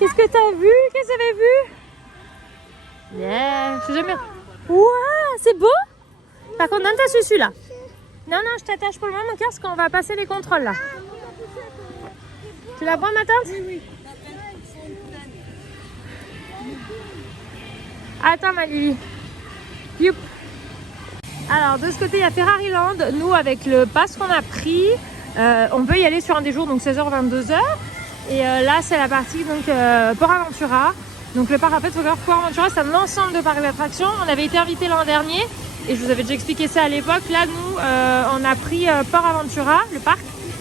Qu'est-ce que t'as vu? Qu'est-ce que t'avais vu? Yeah, je sais jamais. Waouh, c'est beau. Par contre, donne-toi celui-là. Non, non, je t'attache pour le moment, mon cœur, parce qu'on va passer les contrôles là. Tu la prends, ma tante? Oui. Attends, ma Lily. Youp. Alors, de ce côté, il y a Ferrari Land. Nous, avec le pass qu'on a pris, on peut y aller sur un des jours, donc 16h, 22h. Et là, c'est la partie donc Port Aventura. Donc le parc, en fait, faut voir Port Aventura, c'est un ensemble de parcs d'attractions. On avait été invités l'an dernier et je vous avais déjà expliqué ça à l'époque. Là, nous, on a pris Port Aventura, le parc,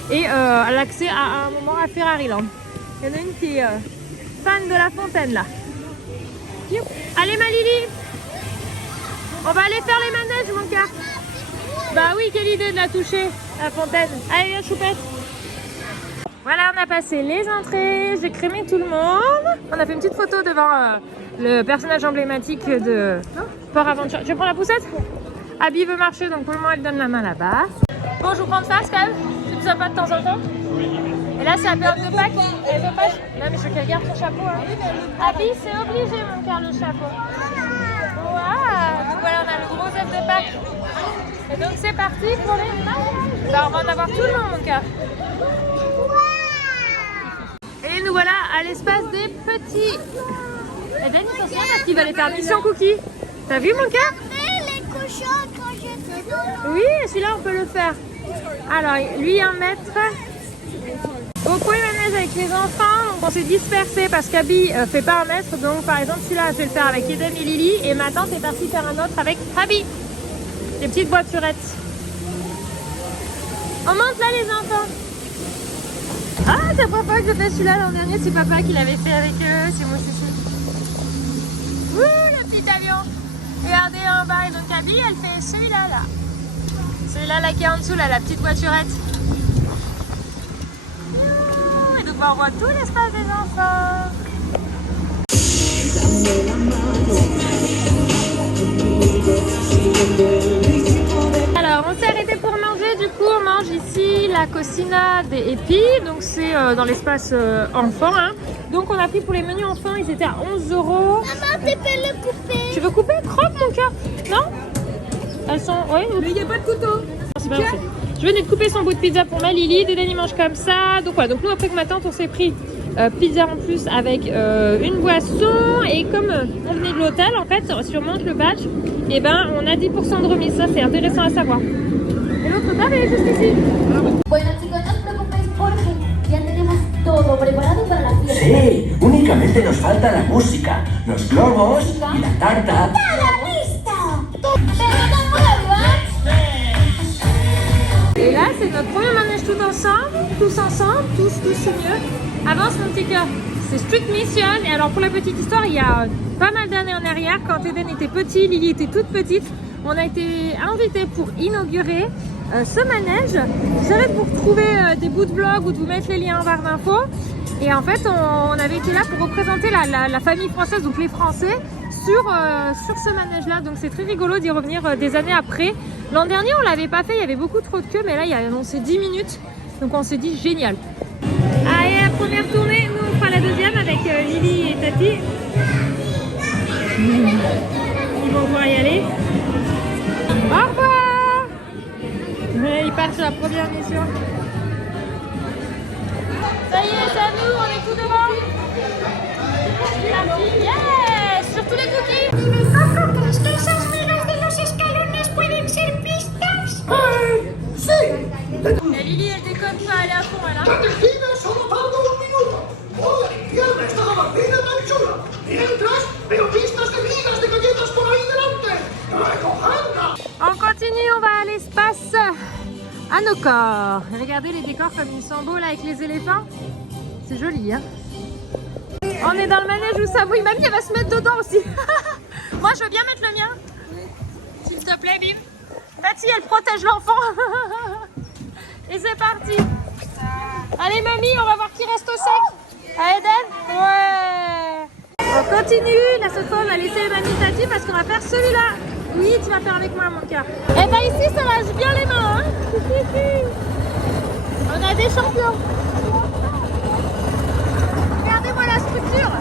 et l'accès à un moment à Ferrari Land. Il y en a une qui est fan de la fontaine là. Allez, ma Lily, on va aller faire les manèges, mon cœur. Bah oui, quelle idée de la toucher, la fontaine. Allez, viens, choupette. Voilà, on a passé les entrées, j'ai crémé tout le monde. On a fait une petite photo devant le personnage emblématique de Port Aventura. Tu veux prendre la poussette? Abby veut marcher, donc pour le moment, elle donne la main là-bas. Bon, je vous prends de face quand même. C'est plus sympa de temps en temps. Et là, c'est la période de Pâques. Elle veut pas... Non, mais je veux qu'elle garde son chapeau. Hein. Abby, c'est obligé, mon cœur, le chapeau. Waouh! Donc voilà, on a le gros œuf de Pâques. Et donc, c'est parti pour les mariages. Bah, on va en avoir tout le monde, mon cœur. Et nous voilà à l'espace des petits. Et Dani, attention parce qu'il va aller faire mission cookie. T'as vu, mon cœur? Les cochons quand j'étais dans... Oui, celui-là on peut le faire. Alors, lui 1 mètre. Beaucoup de manèges avec les enfants, donc on s'est dispersé parce qu'Abby fait pas 1 mètre. Donc par exemple, celui-là, je vais le faire avec Eden et Lily. Et ma tante est partie faire un autre avec Abby. Les petites voiturettes. On monte là, les enfants. Ah, c'est papa que je fais celui-là l'an dernier, c'est papa qui l'avait fait avec eux, c'est moi aussi. Ouh, le petit avion. Regardez en bas, et donc Abby, elle fait celui-là, là. Celui-là, là, qui est en dessous, là, la petite voiturette. Et donc, on voit tout l'espace des enfants. Alors, on s'est arrêté pour manger, du coup, on mange ici la cocina des épis, donc c'est dans l'espace enfant. Hein. Donc, on a pris pour les menus enfants, ils étaient à 11 €. Maman, tu peux le couper. Tu veux couper? Croque, mon cœur. Non? Elles sont... Oui, Mais il n'y a pas de couteau. c'est pas vrai. Je venais de couper son bout de pizza pour ma Lily, Dédé il mange comme ça. Donc voilà, donc nous après que ma tante on s'est pris pizza en plus avec une boisson. Et comme on venait de l'hôtel en fait, si on monte le badge, et ben on a 10% de remise, ça c'est intéressant à savoir. Et l'autre table est juste ici. Bueno chicos, no os preocupéis porque ya tenemos todo preparado para la fiesta. Sí, únicamente nos falta la música, los globos y la tarta. Et là c'est notre premier manège tous ensemble, tous c'est mieux. Avance mon petit cœur. C'est Street Mission. Et alors pour la petite histoire, il y a pas mal d'années en arrière, quand Eden était petit, Lily était toute petite, on a été invités pour inaugurer ce manège. J'arrête de vous retrouver des bouts de blog ou de vous mettre les liens en barre d'infos. Et en fait, on avait été là pour représenter la famille française, donc les Français, sur ce manège-là. Donc c'est très rigolo d'y revenir des années après. L'an dernier, on l'avait pas fait, il y avait beaucoup trop de queue, mais là, il y a annoncé 10 minutes. Donc on s'est dit génial. Allez, la première tournée, nous on fera la deuxième avec Lily et Tati. Ils vont pouvoir y aller. Au revoir! Il part sur la première mission. Ça y est, c'est à nous, on est tout devant. Parti, yes! Sur tous les cookies. Dime, Coco, ¿crees que esas migas de los escalones pueden ser pistas? Et Lily, elle déconne pas, elle est à fond, elle. Decide solo tardo un minuto. ¡Hola! ¡Cierra esta gabardina tan chula! Mientras, veo pistas de migas de galletas por ahí delante. ¡Recogerlas! On continue, on va à l'espace à nos corps. Regardez les décors comme ils sont beaux là avec les éléphants. C'est joli, hein. On est dans le manège où ça bouille. Mamie, elle va se mettre dedans aussi. Moi, je veux bien mettre le mien. S'il te plaît, Bim. Tati, elle protège l'enfant. Et c'est parti. Allez, mamie, on va voir qui reste au sec. À Eden? Ouais. On continue. Là, cette fois, on va laisser mamie Tati parce qu'on va faire celui-là. Oui, tu vas faire avec moi, mon cœur. Et bah ici, ça lâche bien les mains. Hein. On a des champions. Regardez-moi la structure.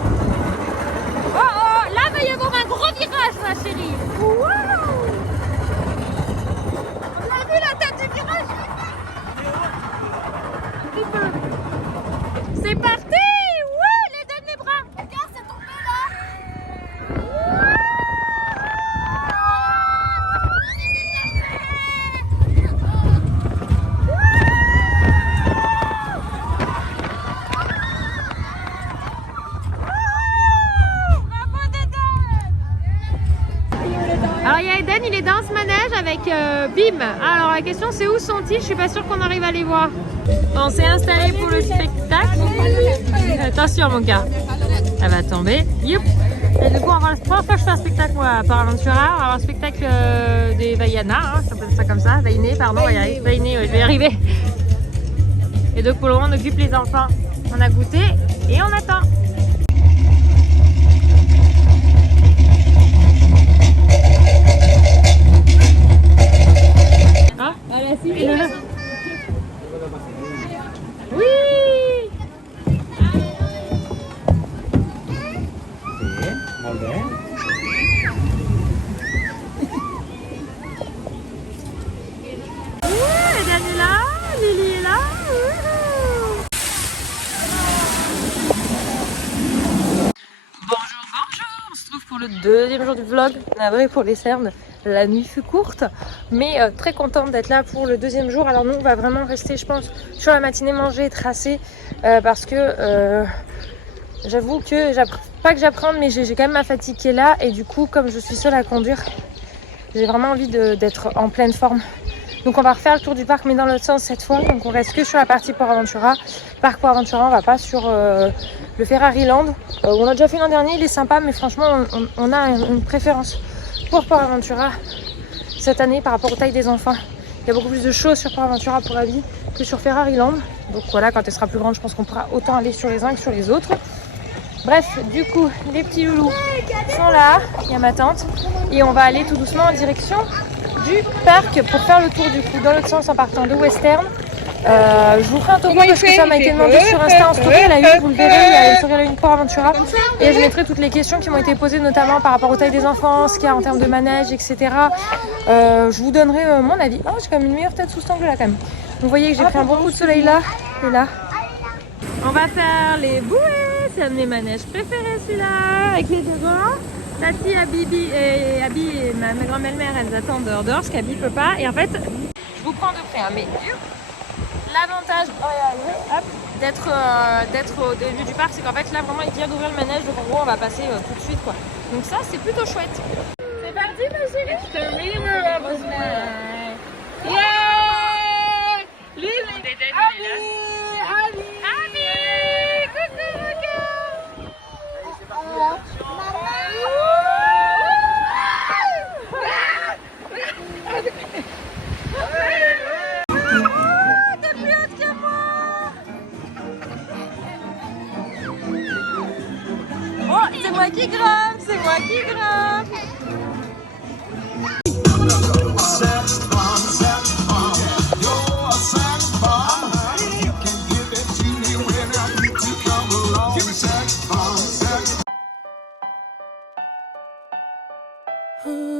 Yann, il est dans ce manège avec Bim. Alors la question c'est où sont-ils? Je suis pas sûre qu'on arrive à les voir. On s'est installé pour le spectacle. Attention mon gars, elle va tomber. Youp. Et du coup, on va la première fois que je fais un spectacle moi, à Paraventura, on va avoir un spectacle des Vaiana, hein, ça s'appelle ça comme ça, Vainé, pardon, Vainé, je vais y arriver. Et donc pour le moment on occupe les enfants. On a goûté et on attend. Ah, oui. Molt bé. Dan est là, Lily est là. Bonjour, on se trouve pour le deuxième jour du vlog. Navré pour les cernes, la nuit fut courte, mais très contente d'être là pour le deuxième jour. Alors nous, on va vraiment rester, je pense, sur la matinée manger et tracer parce que j'avoue que pas que j'apprends, mais j'ai quand même ma fatigue qui est là et du coup, comme je suis seule à conduire, j'ai vraiment envie d'être en pleine forme. Donc on va refaire le tour du parc mais dans l'autre sens cette fois, donc on reste que sur la partie PortAventura. Parc PortAventura, on va pas sur le Ferrari Land. On l'a déjà fait l'an dernier, il est sympa mais franchement on a une préférence pour PortAventura cette année par rapport aux tailles des enfants. Il y a beaucoup plus de choses sur PortAventura pour Abby que sur Ferrari Land. Donc voilà, quand elle sera plus grande, je pense qu'on pourra autant aller sur les uns que sur les autres. Bref, du coup, les petits loulous sont là, il y a ma tante, et on va aller tout doucement en direction du parc pour faire le tour du coup dans l'autre sens en partant de Western. Je vous ferai un topo parce que ça m'a été demandé sur Insta en story à la une, vous le verrez, il y a une story à la une PortAventura et je mettrai toutes les questions qui m'ont été posées notamment par rapport aux tailles des enfants, ce qu'il y a en termes de manège, etc. Je vous donnerai mon avis. Oh, j'ai quand même une meilleure tête sous cet angle là quand même. Vous voyez que j'ai pris un bon coup de soleil là et là. On va faire les bouées, c'est un de mes manèges préférés celui-là, avec les deux grands. Tati, Abby et ma grand-mère, elles attendent dehors parce qu'Abby peut pas. Et en fait, je vous prends de près, hein, mais l'avantage d'être au début du parc, c'est qu'en fait là vraiment il vient d'ouvrir le manège, donc en gros on va passer tout de suite quoi. Donc ça c'est plutôt chouette. C'est parti ma chérie. It's the river of a smile. Yeah! Lily! Abby! Coucou mon gars! T'es plus haute que moi! Oh, c'est moi qui grimpe, c'est moi qui grimpe! Oh